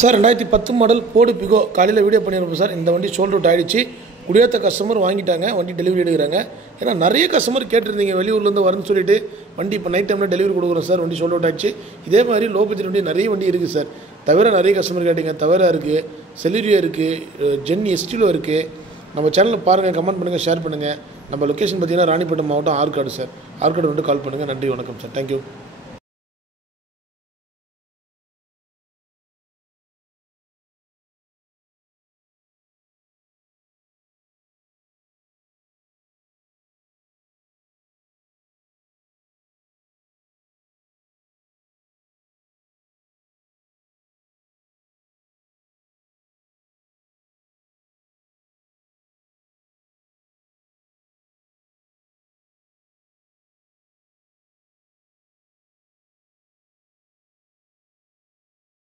Sir 2010 model போடு pico காலையில் video பண்ணியிருப்போம் சார். இந்த வண்டி சோல்ட் அவுட் ஆகிடுச்சு. குடியாத்த கஸ்டமர் வாங்கிட்டாங்க, வண்டி டெலிவரி எடுக்கிறாங்க. ஏன்னா நிறைய கஸ்டமர் கேட்டிருந்தீங்க வெளியூர்லேருந்து வரணும்னு சொல்லிட்டு வண்டி இப்போ நைட் டைமில் டெலிவரி கொடுக்குறோம் சார். வண்டி சோல்ட் அவுட் ஆகிடுச்சு. இதே மாதிரி லோ பட்ஜெட் வண்டி நிறைய வண்டி இருக்குது சார். தவிர நிறைய கஸ்டமர் கேட்டிங்க. தவிர இருக்குது, செலிரியோ இருக்குது, ஜென் எஸ்டிலோ இருக்குது. நம்ம சேனலில் பாருங்கள், கமெண்ட் பண்ணுங்கள், ஷேர் பண்ணுங்கள். நம்ம லொக்கேஷன் பார்த்தீங்கன்னா ராணிப்பேட்டை மாவட்டம் ஆற்காடு சார். ஆற்காடு வந்து கால் பண்ணுங்கள். நன்றி, வணக்கம் சார். தேங்க்யூ.